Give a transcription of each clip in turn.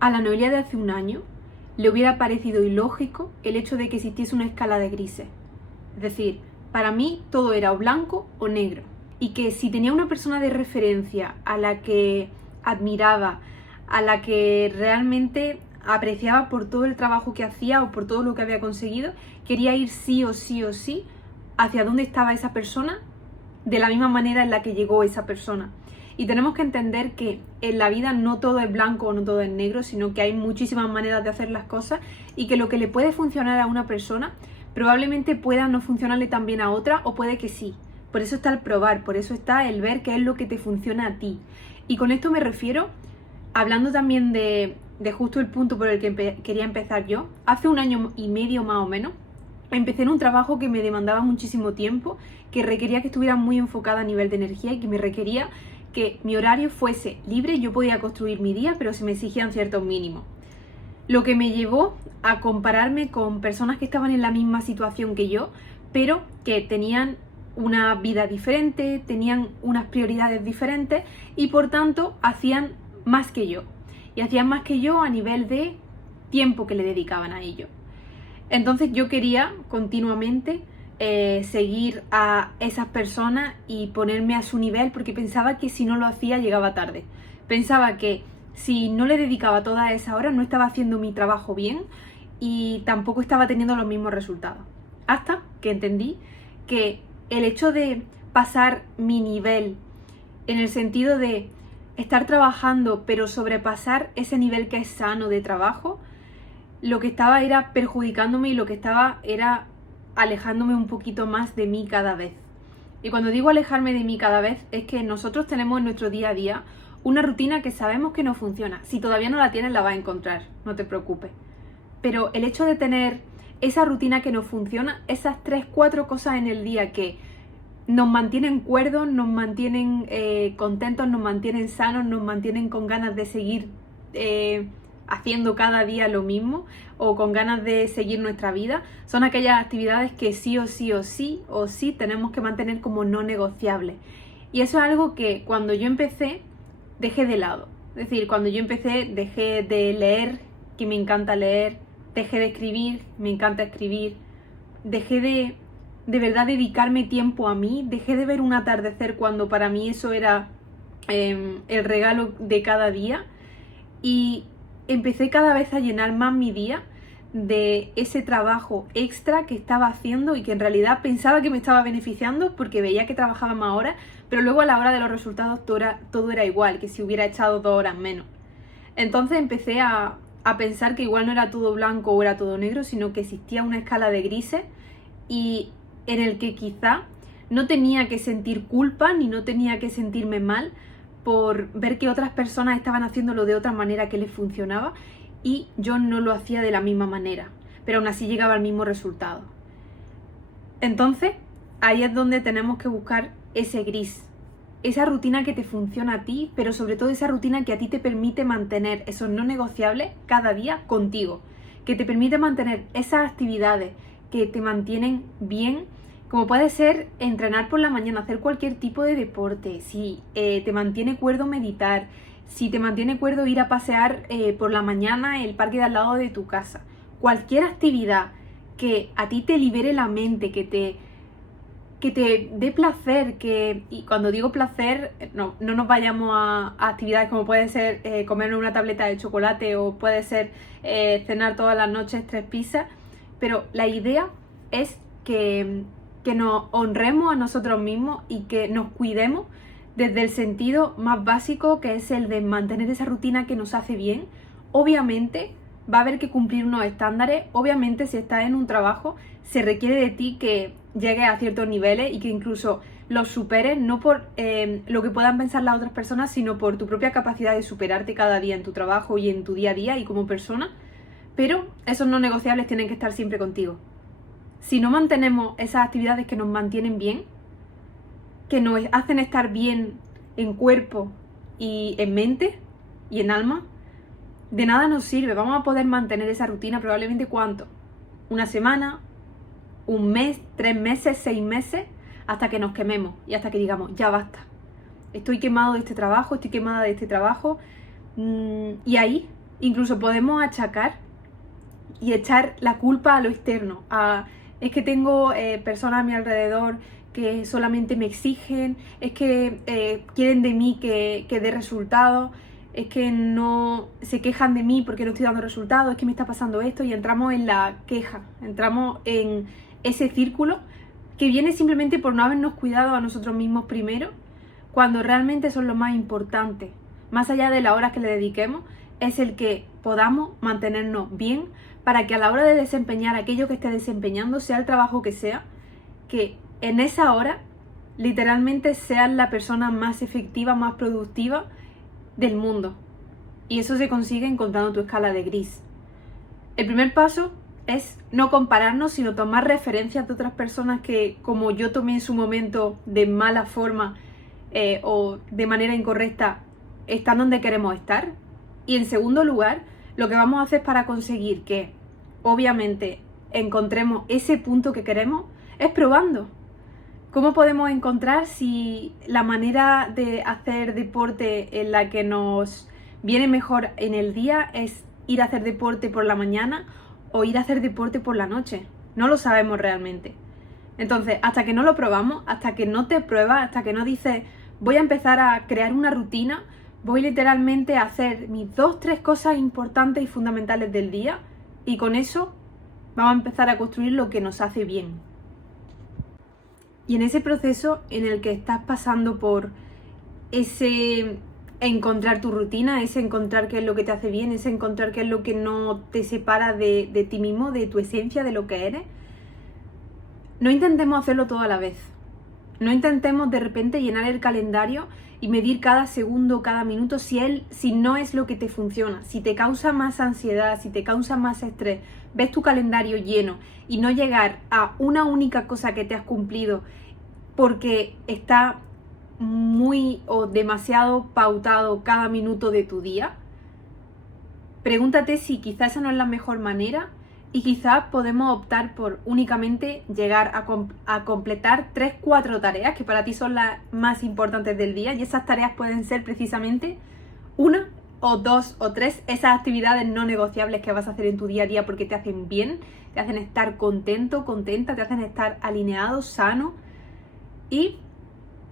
A la Noelia de hace un año le hubiera parecido ilógico el hecho de que existiese una escala de grises. Es decir, para mí todo era o blanco o negro. Y que si tenía una persona de referencia a la que admiraba, a la que realmente apreciaba por todo el trabajo que hacía o por todo lo que había conseguido, quería ir sí o sí o sí hacia dónde estaba esa persona, de la misma manera en la que llegó esa persona. Y tenemos que entender que en la vida no todo es blanco o no todo es negro, sino que hay muchísimas maneras de hacer las cosas y que lo que le puede funcionar a una persona probablemente pueda no funcionarle tan bien a otra, o puede que sí. Por eso está el probar, por eso está el ver qué es lo que te funciona a ti. Y con esto me refiero, hablando también de justo el punto por el que quería empezar yo. Hace 1 año y medio más o menos, empecé en un trabajo que me demandaba muchísimo tiempo, que requería que estuviera muy enfocada a nivel de energía y que me requería que mi horario fuese libre. Yo podía construir mi día, pero se me exigían ciertos mínimos. Lo que me llevó a compararme con personas que estaban en la misma situación que yo, pero que tenían una vida diferente, tenían unas prioridades diferentes y por tanto hacían más que yo. Y hacían más que yo a nivel de tiempo que le dedicaban a ello. Entonces yo quería continuamente seguir a esas personas y ponerme a su nivel, porque pensaba que si no lo hacía llegaba tarde. Pensaba que si no le dedicaba toda esa hora no estaba haciendo mi trabajo bien y tampoco estaba teniendo los mismos resultados. Hasta que entendí que el hecho de pasar mi nivel, en el sentido de estar trabajando pero sobrepasar ese nivel que es sano de trabajo, lo que estaba era perjudicándome y lo que estaba era alejándome un poquito más de mí cada vez. Y cuando digo alejarme de mí cada vez, es que nosotros tenemos en nuestro día a día una rutina que sabemos que no funciona. Si todavía no la tienes, la vas a encontrar, no te preocupes. Pero el hecho de tener esa rutina que no funciona, esas 3, 4 cosas en el día que nos mantienen cuerdos, nos mantienen contentos, nos mantienen sanos, nos mantienen con ganas de seguir haciendo cada día lo mismo o con ganas de seguir nuestra vida, son aquellas actividades que sí o sí tenemos que mantener como no negociables. Y eso es algo que cuando yo empecé dejé de lado. Es decir, cuando yo empecé dejé de leer, que me encanta leer, dejé de escribir, me encanta escribir, dejé de verdad dedicarme tiempo a mí, dejé de ver un atardecer cuando para mí eso era el regalo de cada día, y empecé cada vez a llenar más mi día de ese trabajo extra que estaba haciendo y que en realidad pensaba que me estaba beneficiando porque veía que trabajaba más horas, pero luego a la hora de los resultados todo era igual que si hubiera echado 2 horas menos. Entonces empecé a pensar que igual no era todo blanco o era todo negro, sino que existía una escala de grises, y en el que quizá no tenía que sentir culpa ni no tenía que sentirme mal por ver que otras personas estaban haciéndolo de otra manera que les funcionaba y yo no lo hacía de la misma manera, pero aún así llegaba al mismo resultado. Entonces, ahí es donde tenemos que buscar ese gris, esa rutina que te funciona a ti, pero sobre todo esa rutina que a ti te permite mantener esos no negociables cada día contigo, que te permite mantener esas actividades que te mantienen bien, como puede ser entrenar por la mañana, hacer cualquier tipo de deporte, si te mantiene cuerdo meditar, si te mantiene cuerdo ir a pasear por la mañana el parque de al lado de tu casa. Cualquier actividad que a ti te libere la mente, que te dé placer, y cuando digo placer, no nos vayamos a actividades como puede ser comer una tableta de chocolate o puede ser cenar todas las noches 3 pizzas, pero la idea es que nos honremos a nosotros mismos y que nos cuidemos desde el sentido más básico, que es el de mantener esa rutina que nos hace bien. Obviamente va a haber que cumplir unos estándares, obviamente si estás en un trabajo se requiere de ti que llegues a ciertos niveles y que incluso los superes, no por lo que puedan pensar las otras personas, sino por tu propia capacidad de superarte cada día en tu trabajo y en tu día a día y como persona, pero esos no negociables tienen que estar siempre contigo. Si no mantenemos esas actividades que nos mantienen bien, que nos hacen estar bien en cuerpo y en mente y en alma, de nada nos sirve. Vamos a poder mantener esa rutina probablemente ¿cuánto? 1 semana, 1 mes, 3 meses, 6 meses, hasta que nos quememos y hasta que digamos, ya basta. Estoy quemado de este trabajo, estoy quemada de este trabajo, y ahí Incluso podemos achacar y echar la culpa a lo externo. Es que tengo personas a mi alrededor que solamente me exigen, es que quieren de mí que dé resultados, es que no se quejan de mí porque no estoy dando resultados, es que me está pasando esto, y entramos en la queja, entramos en ese círculo que viene simplemente por no habernos cuidado a nosotros mismos primero, cuando realmente son lo más importante, más allá de las horas que le dediquemos, es el que podamos mantenernos bien para que a la hora de desempeñar aquello que esté desempeñando, sea el trabajo que sea, que en esa hora literalmente seas la persona más efectiva, más productiva del mundo. Y eso se consigue encontrando tu escala de gris. El primer paso es no compararnos, sino tomar referencias de otras personas que, como yo tomé en su momento de mala forma o de manera incorrecta, están donde queremos estar. Y en segundo lugar, lo que vamos a hacer para conseguir que obviamente encontremos ese punto que queremos es probando. ¿Cómo podemos encontrar si la manera de hacer deporte en la que nos viene mejor en el día es ir a hacer deporte por la mañana o ir a hacer deporte por la noche? No lo sabemos realmente. Entonces, hasta que no lo probamos, hasta que no te pruebas, hasta que no dices voy a empezar a crear una rutina, voy literalmente a hacer mis 2-3 cosas importantes y fundamentales del día, y con eso vamos a empezar a construir lo que nos hace bien. Y en ese proceso en el que estás pasando por ese encontrar tu rutina, ese encontrar qué es lo que te hace bien, ese encontrar qué es lo que no te separa de ti mismo, de tu esencia, de lo que eres, no intentemos hacerlo todo a la vez. No intentemos de repente llenar el calendario y medir cada segundo, cada minuto si no es lo que te funciona, si te causa más ansiedad, si te causa más estrés, ves tu calendario lleno y no llegar a una única cosa que te has cumplido porque está muy o demasiado pautado cada minuto de tu día, pregúntate si quizás esa no es la mejor manera y quizás podemos optar por únicamente llegar a completar 3-4 tareas que para ti son las más importantes del día, y esas tareas pueden ser precisamente 1 o 2 o 3 esas actividades no negociables que vas a hacer en tu día a día porque te hacen bien, te hacen estar contento, contenta, te hacen estar alineado, sano. Y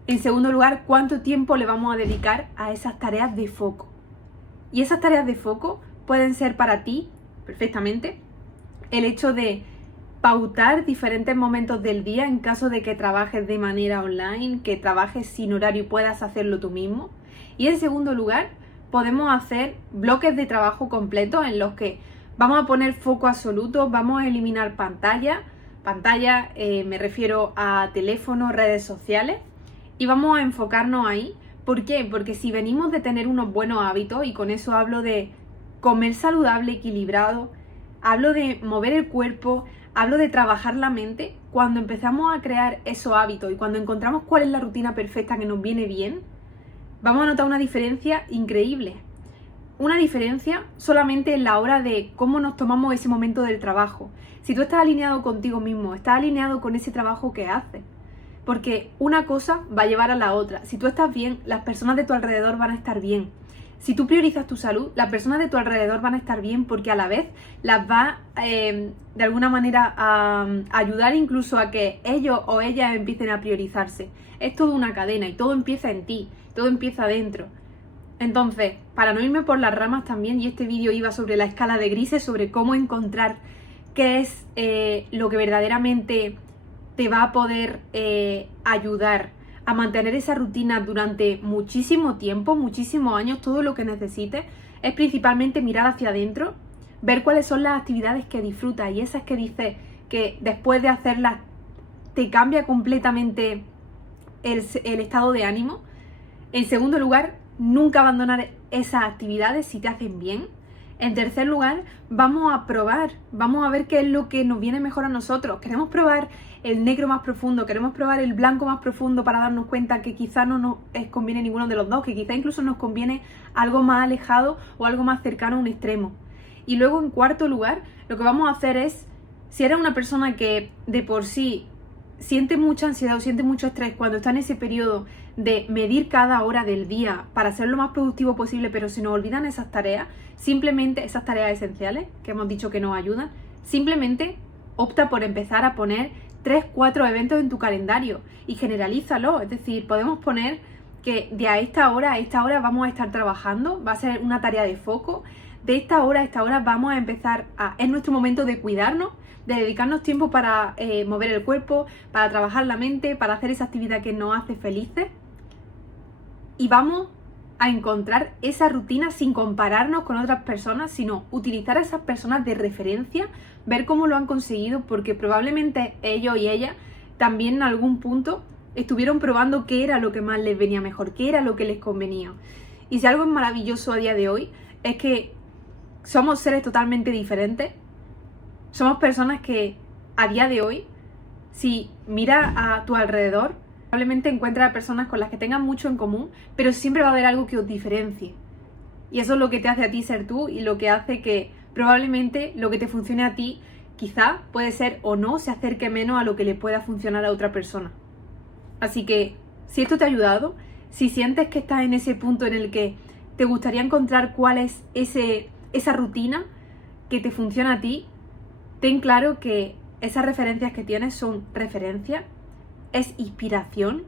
en segundo lugar, ¿cuánto tiempo le vamos a dedicar a esas tareas de foco? Y esas tareas de foco pueden ser para ti perfectamente el hecho de pautar diferentes momentos del día en caso de que trabajes de manera online, que trabajes sin horario y puedas hacerlo tú mismo. Y en segundo lugar, podemos hacer bloques de trabajo completos en los que vamos a poner foco absoluto, vamos a eliminar pantalla, me refiero a teléfono, redes sociales, y vamos a enfocarnos ahí. ¿Por qué? Porque si venimos de tener unos buenos hábitos, y con eso hablo de comer saludable, equilibrado, hablo de mover el cuerpo, hablo de trabajar la mente, cuando empezamos a crear esos hábitos y cuando encontramos cuál es la rutina perfecta que nos viene bien, vamos a notar una diferencia increíble. Una diferencia solamente en la hora de cómo nos tomamos ese momento del trabajo. Si tú estás alineado contigo mismo, estás alineado con ese trabajo que haces. Porque una cosa va a llevar a la otra. Si tú estás bien, las personas de tu alrededor van a estar bien. Si tú priorizas tu salud, las personas de tu alrededor van a estar bien porque a la vez las va de alguna manera a ayudar incluso a que ellos o ellas empiecen a priorizarse. Es toda una cadena y todo empieza en ti, todo empieza dentro. Entonces, para no irme por las ramas también, y este vídeo iba sobre la escala de grises, sobre cómo encontrar qué es lo que verdaderamente te va a poder ayudar a mantener esa rutina durante muchísimo tiempo, muchísimos años, todo lo que necesites, es principalmente mirar hacia adentro, ver cuáles son las actividades que disfrutas y esas que dices que después de hacerlas te cambia completamente el estado de ánimo. En segundo lugar, nunca abandonar esas actividades si te hacen bien. En tercer lugar, vamos a probar, vamos a ver qué es lo que nos viene mejor a nosotros. Queremos probar el negro más profundo, queremos probar el blanco más profundo para darnos cuenta que quizá no nos conviene ninguno de los dos, que quizá incluso nos conviene algo más alejado o algo más cercano a un extremo. Y luego, en cuarto lugar, lo que vamos a hacer es, si eres una persona que de por sí siente mucha ansiedad o siente mucho estrés cuando está en ese periodo de medir cada hora del día para ser lo más productivo posible, pero se nos olvidan esas tareas, simplemente esas tareas esenciales que hemos dicho que nos ayudan, simplemente opta por empezar a poner 3-4 eventos en tu calendario y generalízalo. Es decir, podemos poner que de a esta hora vamos a estar trabajando, va a ser una tarea de foco, de esta hora a esta hora vamos a empezar es nuestro momento de cuidarnos, de dedicarnos tiempo para mover el cuerpo, para trabajar la mente, para hacer esa actividad que nos hace felices, y vamos a encontrar esa rutina sin compararnos con otras personas, sino utilizar a esas personas de referencia, ver cómo lo han conseguido, porque probablemente ellos y ellas también en algún punto estuvieron probando qué era lo que más les venía mejor, qué era lo que les convenía. Y si algo es maravilloso a día de hoy es que somos seres totalmente diferentes, somos personas que a día de hoy, si miras a tu alrededor, probablemente encuentras a personas con las que tengas mucho en común, pero siempre va a haber algo que os diferencie. Y eso es lo que te hace a ti ser tú y lo que hace que probablemente lo que te funcione a ti quizá puede ser o no se acerque menos a lo que le pueda funcionar a otra persona. Así que si esto te ha ayudado, si sientes que estás en ese punto en el que te gustaría encontrar cuál es esa rutina que te funciona a ti, ten claro que esas referencias que tienes son referencias, es inspiración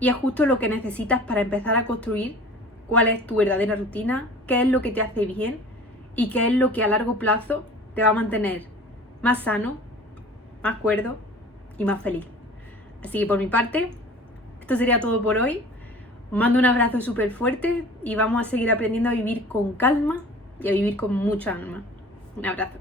y es justo lo que necesitas para empezar a construir cuál es tu verdadera rutina, qué es lo que te hace bien y qué es lo que a largo plazo te va a mantener más sano, más cuerdo y más feliz. Así que por mi parte, esto sería todo por hoy. Os mando un abrazo súper fuerte y vamos a seguir aprendiendo a vivir con calma y a vivir con mucha alma. Un abrazo.